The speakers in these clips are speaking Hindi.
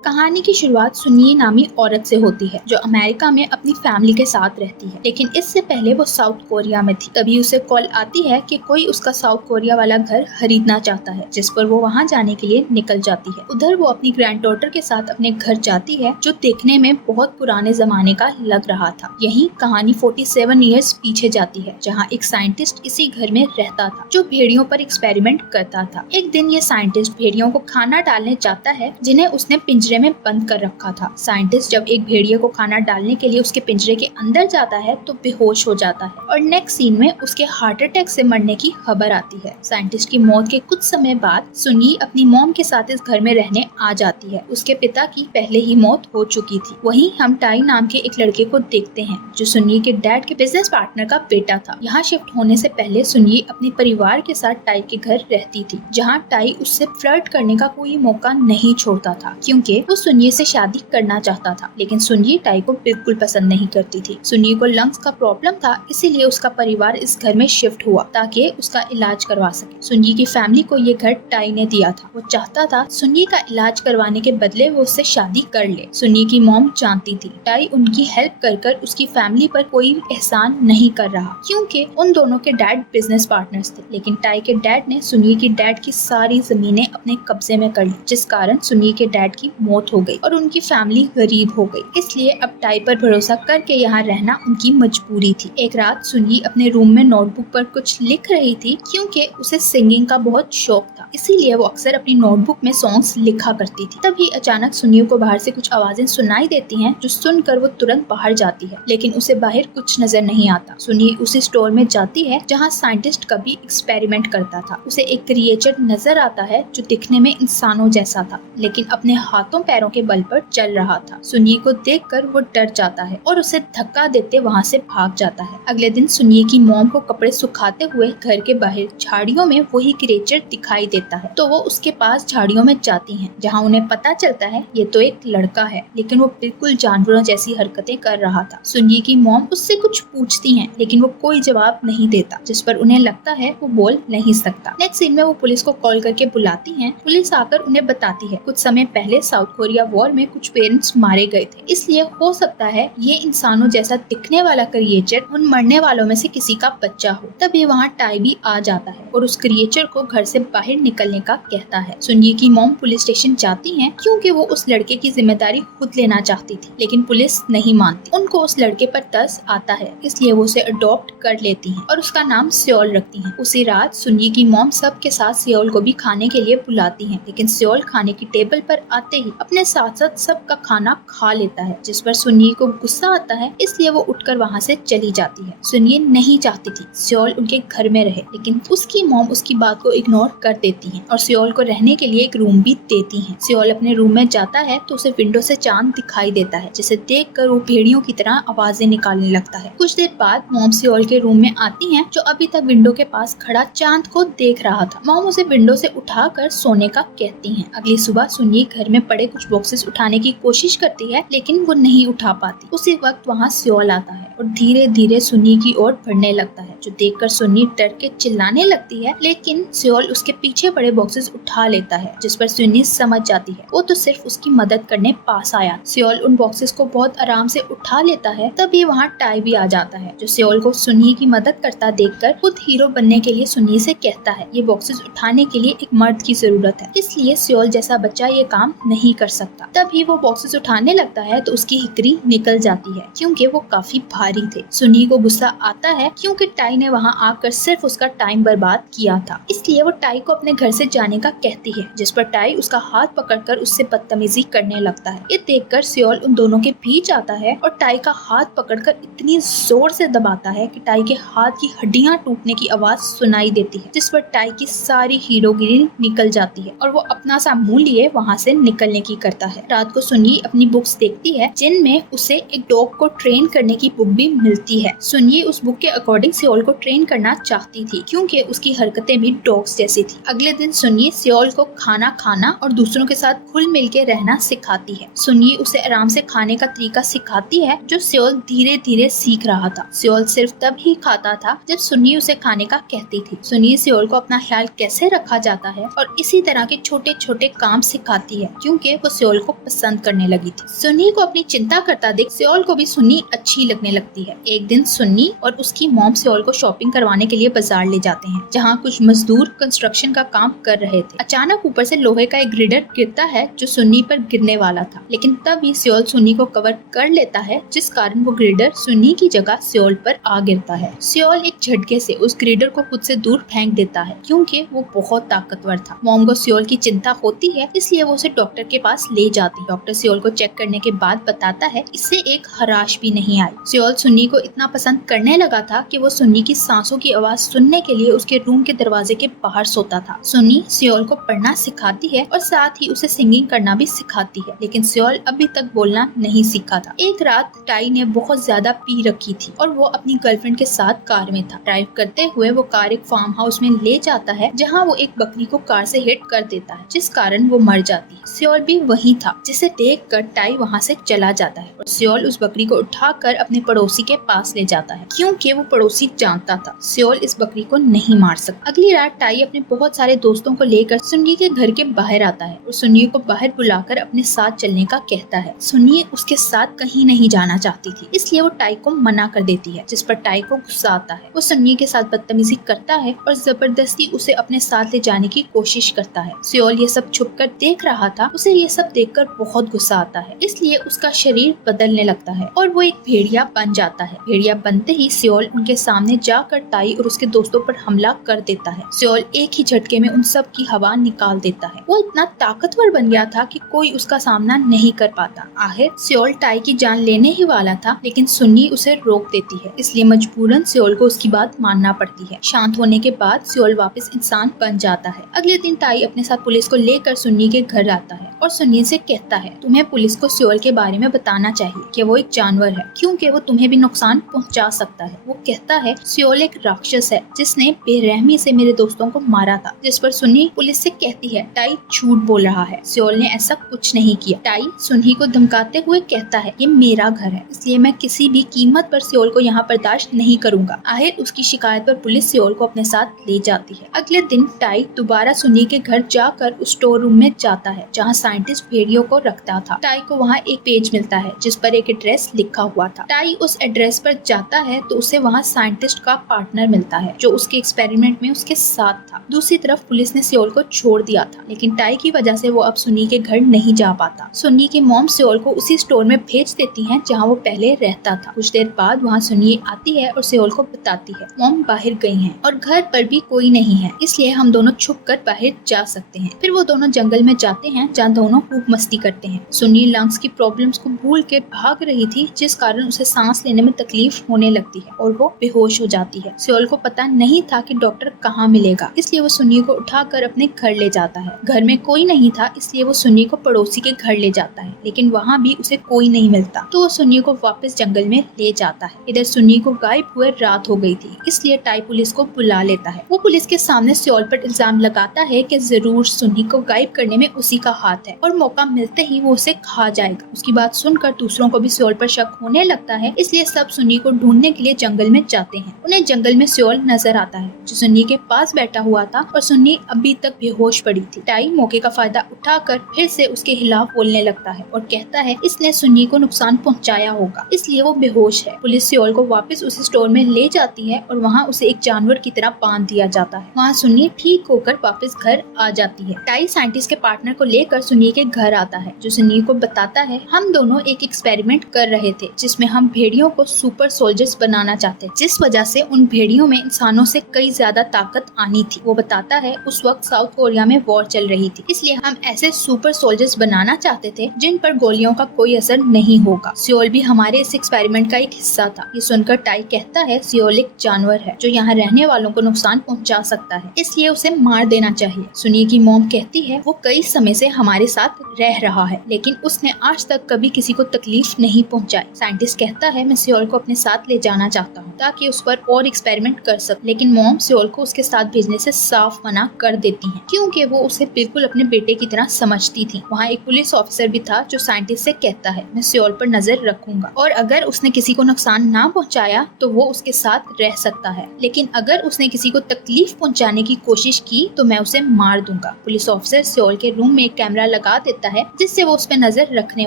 कहानी की शुरुआत सुन्नी नामी औरत से होती है जो अमेरिका में अपनी फैमिली के साथ रहती है, लेकिन इससे पहले वो साउथ कोरिया में थी। तभी उसे कॉल आती है कि कोई उसका साउथ कोरिया वाला घर खरीदना चाहता है, जिस पर वो वहाँ जाने के लिए निकल जाती है। उधर वो अपनी ग्रैंड डॉटर के साथ अपने घर जाती है, जो देखने में बहुत पुराने जमाने का लग रहा था। यही कहानी 47 ईयर्स पीछे जाती है, जहाँ एक साइंटिस्ट इसी घर में रहता था जो भेड़ियों पर एक्सपेरिमेंट करता था। एक दिन ये साइंटिस्ट भेड़ियों को खाना डालने जाता है, जिन्हें उसने पिंजरे में बंद कर रखा था। साइंटिस्ट जब एक भेड़िए को खाना डालने के लिए उसके पिंजरे के अंदर जाता है तो बेहोश हो जाता है और नेक्स्ट सीन में उसके हार्ट अटैक से मरने की खबर आती है। साइंटिस्ट की मौत के कुछ समय बाद सुन्नी अपनी मॉम के साथ इस घर में रहने आ जाती है। उसके पिता की पहले ही मौत हो चुकी थी। वहीं हम टाई नाम के एक लड़के को देखते हैं जो सुन्नी के डैड के बिजनेस पार्टनर का बेटा था। यहाँ शिफ्ट होने से पहले सुन्नी अपने परिवार के साथ टाई के घर रहती थी, जहाँ टाई उससे फ्लर्ट करने का कोई मौका नहीं छोड़ता था, क्योंकि वो सुन्नी से शादी करना चाहता था। लेकिन सुन्नी टाई को बिल्कुल पसंद नहीं करती थी। सुन्नी को लंग्स का प्रॉब्लम था, इसीलिए उसका परिवार इस घर में शिफ्ट हुआ ताकि उसका इलाज करवा सके। सुन्नी की फैमिली को ये घर टाई ने दिया था। वो चाहता था सुन्नी का इलाज करवाने के बदले वो उससे शादी कर ले। सुन्नी की मॉम जानती थी टाई उनकी हेल्प कर उसकी फैमिली पर कोई एहसान नहीं कर रहा, क्योंकि उन दोनों के डैड बिजनेस पार्टनर्स थे। लेकिन टाई के डैड ने सुन्नी की डैड की सारी जमीनें अपने कब्जे में कर ली, जिस कारण सुन्नी के डैड की मौत हो गई और उनकी फैमिली गरीब हो गई। इसलिए अब टाई पर भरोसा करके यहाँ रहना उनकी मजबूरी थी। एक रात सुन्नी अपने रूम में नोटबुक पर कुछ लिख रही थी, क्योंकि उसे सिंगिंग का बहुत शौक था, इसीलिए वो अक्सर अपनी नोटबुक में सॉन्ग्स लिखा करती थी। तभी अचानक सुन्नी को बाहर से कुछ आवाजें सुनाई देती हैं, जो सुनकर वो तुरंत बाहर जाती है, लेकिन उसे बाहर कुछ नजर नहीं आता। सुन्नी उसी स्टोर में जाती है जहाँ साइंटिस्ट कभी एक्सपेरिमेंट करता था। उसे एक क्रिएचर नजर आता है जो दिखने में इंसानों जैसा था, लेकिन अपने हाथों पैरों के बल पर चल रहा था। सुन्नी को देखकर वो डर जाता है और उसे धक्का देते वहाँ से भाग जाता है। अगले दिन सुन्नी की मॉम को कपड़े सुखाते हुए घर के बाहर झाड़ियों में वही क्रिएचर दिखाई देता है, तो वो उसके पास झाड़ियों में जाती हैं, जहाँ उन्हें पता चलता है ये तो एक लड़का है, लेकिन वो बिल्कुल जानवरों जैसी हरकतें कर रहा था। सुन्नी की मॉम उससे कुछ पूछती हैं, लेकिन वो कोई जवाब नहीं देता, जिस पर उन्हें लगता है वो बोल नहीं सकता। नेक्स्ट सीन में वो पुलिस को कॉल करके बुलाती हैं। पुलिस आकर उन्हें बताती है कुछ समय पहले साउथ कोरिया वॉर में कुछ पेरेंट्स मारे गए थे, इसलिए हो सकता है ये इंसानों जैसा दिखने वाला क्रिएचर उन मरने वालों में से किसी का बच्चा हो। तभी वहाँ टाई भी आ जाता है और उस क्रिएचर को घर से बाहर निकलने का कहता है। सुन्नी की मॉम पुलिस स्टेशन जाती हैं, क्योंकि वो उस लड़के की जिम्मेदारी खुद लेना चाहती थी, लेकिन पुलिस नहीं मानती। उनको उस लड़के पर तरस आता है, इसलिए वो उसे अडॉप्ट कर लेती हैं और उसका नाम सियोल रखती हैं। उसी रात सुन्नी की मॉम सबके साथ सियोल को भी खाने के लिए बुलाती हैं, लेकिन सियोल खाने की टेबल पर आते ही अपने साथ साथ सबका खाना खा लेता है, जिस पर सुन्नी को गुस्सा आता है, इसलिए वो उठकर वहाँ से चली जाती है। सुन्नी नहीं चाहती थी सियोल उनके घर में रहे, लेकिन उसकी मॉम उसकी बात को इग्नोर कर देती है और सियोल को रहने के लिए एक रूम भी देती है। सियोल अपने रूम में जाता है तो उसे विंडो से चांद दिखाई देता है, जिसे देखकर वो भेड़ियों की तरह आवाजें निकालने लगता है। कुछ देर बाद मॉम सियोल के रूम में आती है, जो अभी तक विंडो के पास खड़ा चांद को देख रहा था। मॉम उसे विंडो से उठाकर सोने का कहती है। अगली सुबह सुन्नी घर में पड़े कुछ बॉक्सेस उठाने की कोशिश करती है, लेकिन वो नहीं उठा पाती। उसी वक्त वहाँ सियोल आता है और धीरे धीरे सुन्नी की ओर बढ़ने लगता है, जो देखकर सुन्नी डर के चिल्लाने लगती है, लेकिन सियोल उसके पीछे पड़े बॉक्सेस उठा लेता है, जिस पर सुन्नी समझ जाती है वो तो सिर्फ उसकी मदद करने पास आया। सियोल उन बॉक्सेस को बहुत आराम से उठा लेता है। तभी वहाँ टाई भी आ जाता है, जो सियोल को सुन्नी की मदद करता देखकर खुद हीरो बनने के लिए सुन्नी से कहता है ये बॉक्सेस उठाने के लिए एक मर्द की जरूरत है, इसलिए सियोल जैसा बच्चा ये काम नहीं कर सकता। तभी वो बॉक्सेस उठाने लगता है तो उसकी हिकरी निकल जाती है, क्योंकि वो काफी भारी थे। सुन्नी को गुस्सा आता है, क्योंकि टाई ने वहाँ आकर सिर्फ उसका टाइम बर्बाद किया था, इसलिए वो टाई को अपने घर से जाने का कहती है, जिस पर टाई उसका हाथ पकड़कर उससे बदतमीजी करने लगता है। ये देखकर सियोल उन दोनों के बीच आता है और टाई का हाथ पकड़कर इतनी जोर से दबाता है कि टाई के हाथ की हड्डियां टूटने की आवाज सुनाई देती है, जिस पर टाई की सारी हीरोगिरी निकल जाती है और वो अपना सा मुंह लिए वहाँ से निकलने की करता है। रात को सुन्नी अपनी बुक्स देखती है, जिनमें उसे एक डॉग को ट्रेन करने की बुक भी मिलती है। सुन्नी उस बुक के अकॉर्डिंग सियोल को ट्रेन करना चाहती थी, क्योंकि उसकी हरकतें भी डॉग्स जैसी थी। अगले दिन सुन्नी सियोल को खाना खाना और दूसरों के साथ घुल मिल के रहना सिखाती है। सुन्नी उसे आराम से खाने का तरीका सिखाती है, जो सियोल धीरे धीरे सीख रहा था। सियोल सिर्फ तब ही खाता था जब सुन्नी उसे खाने का कहती थी। सुन्नी सियोल को अपना ख्याल कैसे रखा जाता है और इसी तरह के छोटे छोटे काम सिखाती है, क्योंकि क्योंकि वो सियोल को पसंद करने लगी थी। सुन्नी को अपनी चिंता करता देख सियोल को भी सुन्नी अच्छी लगने लगती है। एक दिन सुन्नी और उसकी मॉम सियोल को शॉपिंग करवाने के लिए बाजार ले जाते हैं, जहाँ कुछ मजदूर कंस्ट्रक्शन का काम कर रहे थे। अचानक ऊपर से लोहे का एक ग्रिडर गिरता है जो सुन्नी पर गिरने वाला था, लेकिन तभी सियोल सुन्नी को कवर कर लेता है, जिस कारण वो ग्रिडर सुन्नी की जगह सियोल पर आ गिरता है। सियोल एक झटके से उस ग्रिडर को खुद से दूर फेंक देता है, क्योंकि वो बहुत ताकतवर था। मॉम को सियोल की चिंता होती है, इसलिए वो उसे डॉक्टर के पास ले जाती है। डॉक्टर सियोल को चेक करने के बाद बताता है इससे एक खराश भी नहीं आई। सियोल सुन्नी को इतना पसंद करने लगा था कि वो सुन्नी की सांसों की आवाज सुनने के लिए उसके रूम के दरवाजे के बाहर सोता था। सुन्नी सियोल को पढ़ना सिखाती है और साथ ही उसे सिंगिंग करना भी सिखाती है, लेकिन सियोल अभी तक बोलना नहीं सीखा था। एक रात टाई ने बहुत ज्यादा पी रखी थी और वो अपनी गर्लफ्रेंड के साथ कार में था। ड्राइव करते हुए वो कार एक फार्म हाउस में ले जाता है, जहाँ वो एक बकरी को कार से हिट कर देता है, जिस कारण वो मर जाती है। सियोल भी वहीं था, जिसे देखकर टाई वहाँ से चला जाता है और सियोल उस बकरी को उठाकर अपने पड़ोसी के पास ले जाता है, क्योंकि वो पड़ोसी जानता था सियोल इस बकरी को नहीं मार सकता। अगली रात टाई अपने बहुत सारे दोस्तों को लेकर सुन्नी के घर के बाहर आता है और सुन्नी को बाहर बुलाकर अपने साथ चलने का कहता है। सुन्नी उसके साथ कहीं नहीं जाना चाहती थी, इसलिए वो टाई को मना कर देती है, जिस पर टाई को गुस्सा आता है। वो सुन्नी के साथ बदतमीजी करता है और जबरदस्ती उसे अपने साथ ले जाने की कोशिश करता है। सियोल ये सब छुपकर देख रहा था। उसे ये सब देखकर बहुत गुस्सा आता है, इसलिए उसका शरीर बदलने लगता है और वो एक भेड़िया बन जाता है। भेड़िया बनते ही सियोल उनके सामने जाकर टाई और उसके दोस्तों पर हमला कर देता है। सियोल एक ही झटके में उन सब की हवा निकाल देता है। वो इतना ताकतवर बन गया था कि कोई उसका सामना नहीं कर पाता। आखिर सियोल टाई की जान लेने ही वाला था, लेकिन सुन्नी उसे रोक देती है, इसलिए मजबूरन सियोल को उसकी बात मानना पड़ती है। शांत होने के बाद सियोल वापस इंसान बन जाता है। अगले दिन टाई अपने साथ पुलिस को लेकर सुन्नी के घर आता है और सुन्नी से कहता है तुम्हें पुलिस को सियोल के बारे में बताना चाहिए कि वो एक जानवर है, क्योंकि वो तुम्हें भी नुकसान पहुंचा सकता है। वो कहता है सियोल एक राक्षस है जिसने बेरहमी से मेरे दोस्तों को मारा था, जिस पर सुन्नी पुलिस से कहती है टाई झूठ बोल रहा है, सियोल ने ऐसा कुछ नहीं किया। टाई सुन्नी को धमकाते हुए कहता है ये मेरा घर है, इसलिए मैं किसी भी कीमत पर सियोल को यहाँ बर्दाश्त नहीं करूंगा। आखिर उसकी शिकायत पर पुलिस सियोल को अपने साथ ले जाती है। अगले दिन टाई दोबारा सुन्नी के घर जाकर उस स्टोर रूम में जाता है जहाँ साइंटिस्ट भेड़ियों को रखता था। टाई को वहाँ एक पेज मिलता है जिस पर एक एड्रेस लिखा हुआ था। टाई उस एड्रेस पर जाता है तो उसे वहाँ साइंटिस्ट का पार्टनर मिलता है जो उसके एक्सपेरिमेंट में उसके साथ था। दूसरी तरफ पुलिस ने सियोल को छोड़ दिया था, लेकिन टाई की वजह से वो अब सुन्नी के घर नहीं जा पाता। सुन्नी की मॉम सियोल को उसी स्टोर में भेज देती है जहाँ वो पहले रहता था। कुछ देर बाद वहाँ सुन्नी आती है और सियोल को बताती है मॉम बाहर गई हैं और घर पर भी कोई नहीं है, इसलिए हम दोनों छुप कर बाहर जा सकते हैं। फिर वो दोनों जंगल में जाते हैं जहाँ दोनों खूब मस्ती करते हैं। सुन्नी लंग्स की प्रॉब्लम्स को भूल के भाग रही थी, जिस कारण उसे सांस लेने में तकलीफ होने लगती है और वो बेहोश हो जाती है। सियोल को पता नहीं था कि डॉक्टर कहाँ मिलेगा, इसलिए वो सुन्नी को उठाकर अपने घर ले जाता है। घर में कोई नहीं था, इसलिए वो सुन्नी को पड़ोसी के घर ले जाता है, लेकिन वहाँ भी उसे कोई नहीं मिलता, तो वो सुन्नी को वापस जंगल में ले जाता है। इधर सुन्नी को गायब हुए रात हो गई थी, इसलिए टाई पुलिस को बुला लेता है। वो पुलिस के सामने सियोल पर इल्जाम लगाता है कि जरूर सुन्नी को गायब करने में उसी का हाथ है और मौका मिलते ही वो उसे खा जाएगा। उसकी बात सुनकर दूसरों को भी सियोल पर शक होने लगता है, इसलिए सब सुन्नी को ढूंढने के लिए जंगल में जाते हैं। उन्हें जंगल में सियोल नजर आता है जो सुन्नी के पास बैठा हुआ था और सुन्नी अभी तक बेहोश पड़ी थी। टाई मौके का फायदा उठाकर फिर से उसके खिलाफ बोलने लगता है और कहता है इसने सुन्नी को नुकसान पहुंचाया होगा, इसलिए वो बेहोश है। पुलिस सियोल को वापस उस स्टोर में ले जाती है और वहाँ उसे एक जानवर की तरह बांध दिया जाता है। वहाँ सुन्नी ठीक होकर वापस घर आ जाती है। टाई साइंटिस्ट के पार्टनर को लेकर सुन्नी के घर आता है जो सुन्नी को बताता है हम दोनों एक एक्सपेरिमेंट कर रहे थे जिसमें हम भेड़ियों को सुपर सोल्जर्स बनाना चाहते, जिस वजह से उन भेड़ियों में इंसानों से कई ज्यादा ताकत आनी थी। वो बताता है उस वक्त साउथ कोरिया में वॉर चल रही थी, इसलिए हम ऐसे सुपर सोल्जर्स बनाना चाहते थे जिन पर गोलियों का कोई असर नहीं होगा। सियोल भी हमारे इस एक्सपेरिमेंट का एक हिस्सा था। ये सुनकर टाई कहता है सियोल एक जानवर है जो यहाँ रहने वालों को नुकसान पहुँचा सकता है, इसलिए उसे मार देना चाहिए। सुन्नी की मॉम कहती है वो कई समय से हमारे साथ रह रहा है, लेकिन उसने आज तक कभी किसी को तकलीफ नहीं पहुंचाई। साइंटिस्ट कहता है मैं सियोल को अपने साथ ले जाना चाहता हूँ ताकि उस पर और एक्सपेरिमेंट कर सके, लेकिन मॉम सियोल को उसके साथ भेजने से साफ मना कर देती हैं, क्योंकि वो उसे बिल्कुल अपने बेटे की तरह समझती थी। वहाँ एक पुलिस ऑफिसर भी था जो साइंटिस्ट से कहता है मैं सियोल पर नजर रखूंगा और अगर उसने किसी को नुकसान ना पहुँचाया तो वो उसके साथ रह सकता है, लेकिन अगर उसने किसी को तकलीफ पहुँचाने की कोशिश की तो मैं उसे मार दूंगा। पुलिस ऑफिसर सियोल के रूम में एक कैमरा लगा देता है जिससे वो उस पर नजर रखने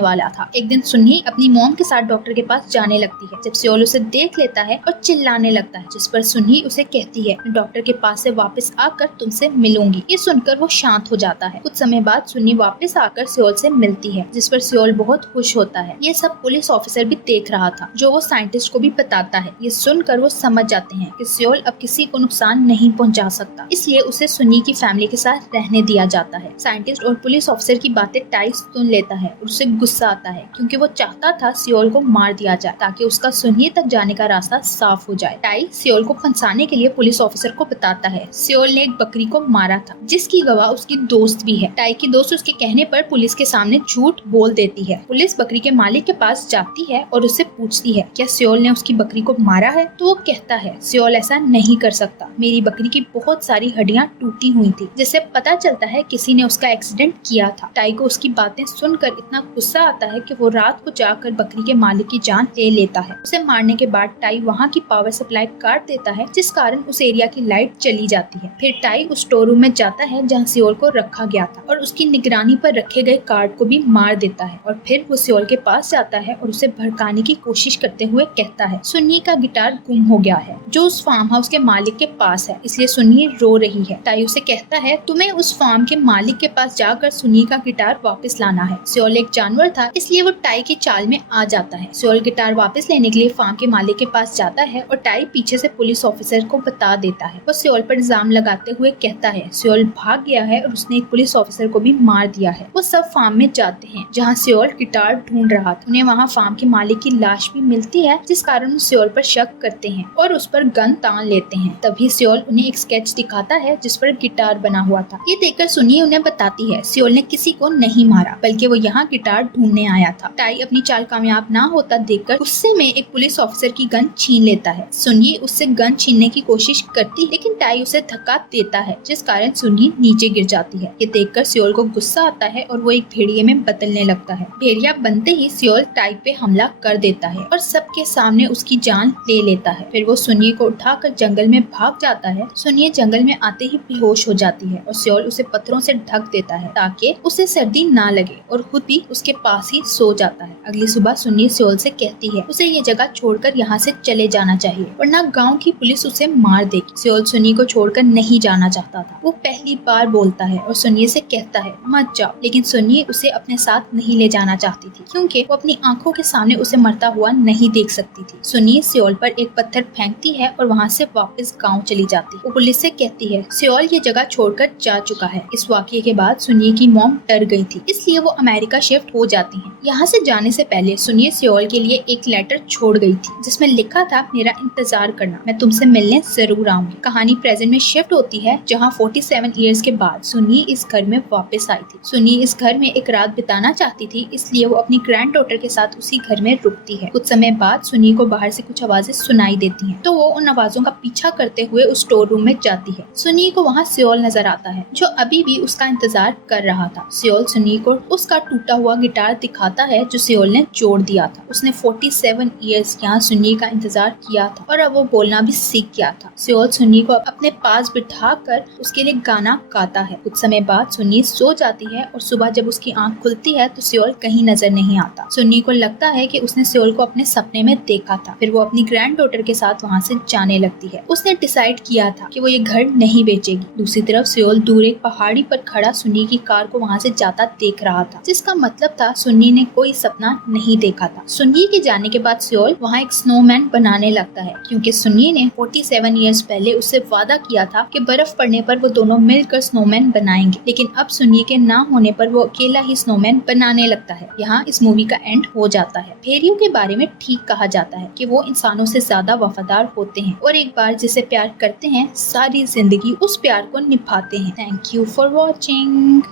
वाला था। एक दिन सुन्नी अपनी मॉम के साथ डॉक्टर के पास जाने लगती है जब सियोल उसे देख लेता है और चिल्लाने लगता है, जिस पर सुन्नी उसे कहती है डॉक्टर के पास से वापस आकर तुमसे मिलूंगी। ये सुनकर वो शांत हो जाता है। कुछ समय बाद सुन्नी वापस आकर सियोल से मिलती है, जिस पर सियोल बहुत खुश होता है। ये सब पुलिस ऑफिसर भी देख रहा था, जो वो साइंटिस्ट को भी बताता है। ये सुनकर वो समझ जाते हैं कि सियोल अब किसी को नुकसान नहीं पहुंचा सकता, इसलिए उसे सुन्नी की फैमिली के साथ रहने दिया जाता है। साइंटिस्ट और पुलिस ऑफिसर की बातें टाई सुन लेता है और उसे गुस्सा आता है, क्योंकि वो चाहता था सियोल को मार दिया जाए ताकि उसका सुन्नी तक जाने का रास्ता साफ हो जाए। टाई सियोल को फंसाने के लिए पुलिस ऑफिसर को बताता है सियोल ने एक बकरी को मारा था, जिसकी गवाह उसकी दोस्त भी है। टाई की दोस्त उसके कहने पर पुलिस के सामने झूठ बोल देती है। पुलिस बकरी के मालिक के पास जाती है और उससे पूछती है क्या सियोल ने उसकी बकरी को मारा है, तो वो कहता है सियोल ऐसा नहीं कर सकता, मेरी बकरी की बहुत सारी हड्डियां टूटी हुई थी, जिससे पता चलता है किसी ने उसका एक्सीडेंट किया था। टाई को उसकी बातें सुनकर इतना गुस्सा आता है कि वो रात को जाकर बकरी के मालिक की जान ले लेता है। उसे मारने के बाद टाई वहाँ की पावर सप्लाई काट देता है, जिस कारण उस एरिया की लाइट चली जाती है। फिर टाई उस स्टोर रूम में जाता है जहाँ सियोल को रखा गया था और उसकी निगरानी पर रखे गए कार्ड को भी मार देता है। और फिर वो सियोल के पास जाता है और उसे भड़काने की कोशिश करते हुए कहता है सुन्नी का गिटार गुम हो गया है, जो उस फार्म हाउस के मालिक के पास है, इसलिए सुन्नी रो रही है। टाई उसे कहता है तुम्हें उस फार्म के मालिक के पास जाकर सुन्नी का गिटार वापस लाना है। सियोल एक जानवर था, इसलिए वो टाई की चाल में आ जाता है। सियोल गिटार वापस लेने के लिए फार्म के मालिक के पास जाता है और टाई पीछे से पुलिस ऑफिसर को बता देता है। वो सियोल पर इल्जाम लगाते हुए कहता है सियोल भाग गया है और उसने एक पुलिस ऑफिसर को भी मार दिया है। वो सब फार्म में जाते हैं जहाँ सियोल गिटार ढूंढ रहा था। उन्हें वहाँ फार्म के मालिक की लाश भी मिलती है, जिस कारण सियोल पर शक करते हैं और उस पर गन तान लेते हैं। तभी सियोल उन्हें एक स्केच दिखाता है जिस पर गिटार बना हुआ था। ये देखकर सुन्नी उन्हें बताती है सियोल ने किसी को नहीं मारा, बल्कि वो यहाँ गिटार ढूंढने आया था। टाई अपनी चाल कामयाब ना होता देखकर गुस्से में एक पुलिस ऑफिसर की गन छीन लेता है। सुन्नी उससे गन छीनने की कोशिश करती, लेकिन टाई उसे धक्का देता है, जिस कारण सुन्नी नीचे गिर जाती है। ये देखकर सियोल को गुस्सा आता है और वो एक भेड़िए में बदलने लगता है। भेड़िया बनते ही सियोल टाई पे हमला कर देता है और सबके सामने उसकी जान ले लेता है। फिर वो सुन्नी को उठाकर जंगल में भाग जाता है। सुन्नी जंगल में आते ही बेहोश हो जाती है और सियोल उसे पत्थरों से ढक देता है ताकि उसे सर्दी ना लगे, और खुद भी उसके पास ही सो जाता है। अगली सुबह सुन्नी सियोल से कहती है उसे ये जगह छोड़कर यहाँ से चले जाना चाहिए, वरना गांव की पुलिस उसे मार देगी। सियोल सुन्नी को छोड़कर नहीं जाना चाहता था। वो पहली बार बोलता है और सुन्नी से कहता है मत जाओ, लेकिन सुन्नी उसे अपने साथ नहीं ले जाना चाहती थी, क्योंकि वो अपनी आंखों के सामने उसे मरता हुआ नहीं देख सकती थी। सुन्नी सियोल पर एक पत्थर फेंकती है और वहाँ से वापस गाँव चली जाती। वो पुलिस से कहती है सियोल ये जगह छोड़कर जा चुका है। इस वाक़ये के बाद सुन्नी की मॉम डर गई थी, इसलिए वो अमेरिका शिफ्ट हो जाती हैं। यहाँ से जाने से पहले सुन्नी सियोल के लिए एक लेटर छोड़ गई थी, जिसमें लिखा था मेरा इंतजार करना, मैं तुमसे मिलने जरूर आऊंगी। कहानी प्रेजेंट में शिफ्ट होती है, जहाँ 47 इयर्स के बाद सुन्नी इस घर में वापस आई थी। सुन्नी इस घर में एक रात बिताना चाहती थी, इसलिए वो अपनी ग्रैंड डॉटर के साथ उसी घर में रुकती है। कुछ समय बाद सुन्नी को बाहर से कुछ आवाजें सुनाई देती हैं, तो वो उन आवाजों का पीछा करते हुए उस स्टोर रूम में जाती है। सुन्नी को वहाँ सियोल नजर आता है, जो अभी भी उसका इंतजार कर रहा था। सियोल सुन्नी को उसका टूटा हुआ गिटार दिखाता है जो सियोल ने जोड़ दिया था। उसने 47 इयर्स यहाँ सुन्नी का इंतजार किया था और अब वो बोलना भी सीख गया था। सियोल सुन्नी को अपने पास बिठा कर उसके लिए गाना गाता है। कुछ समय बाद सुन्नी सो जाती है और सुबह जब उसकी आंख खुलती है तो सियोल कहीं नजर नहीं आता। सुन्नी को लगता है कि उसने सियोल को अपने सपने में देखा था। फिर वो अपनी ग्रैंड डॉटर के साथ वहाँ से जाने लगती है। उसने डिसाइड किया था कि वो ये घर नहीं बेचेगी। दूसरी तरफ सियोल दूर एक पहाड़ी पर खड़ा सुन्नी की कार को वहाँ से जाता देख रहा था, जिसका मतलब था सुन्नी ने कोई सपना नहीं देखा था। सुन्नी के जाने के बाद सियोल वहाँ एक स्नोमैन बनाने लगता है, क्योंकि सुन्नी ने 47 इयर्स पहले उससे वादा किया था कि बर्फ पड़ने पर वो दोनों मिलकर स्नोमैन बनाएंगे। लेकिन अब सुन्नी के ना होने पर वो अकेला ही स्नोमैन बनाने लगता है। यहाँ इस मूवी का एंड हो जाता है। भेड़ियों के बारे में ठीक कहा जाता है कि वो इंसानों से ज्यादा वफादार होते हैं और एक बार जिसे प्यार करते हैं सारी जिंदगी उस प्यार को निभाते हैं। Thank you for watching.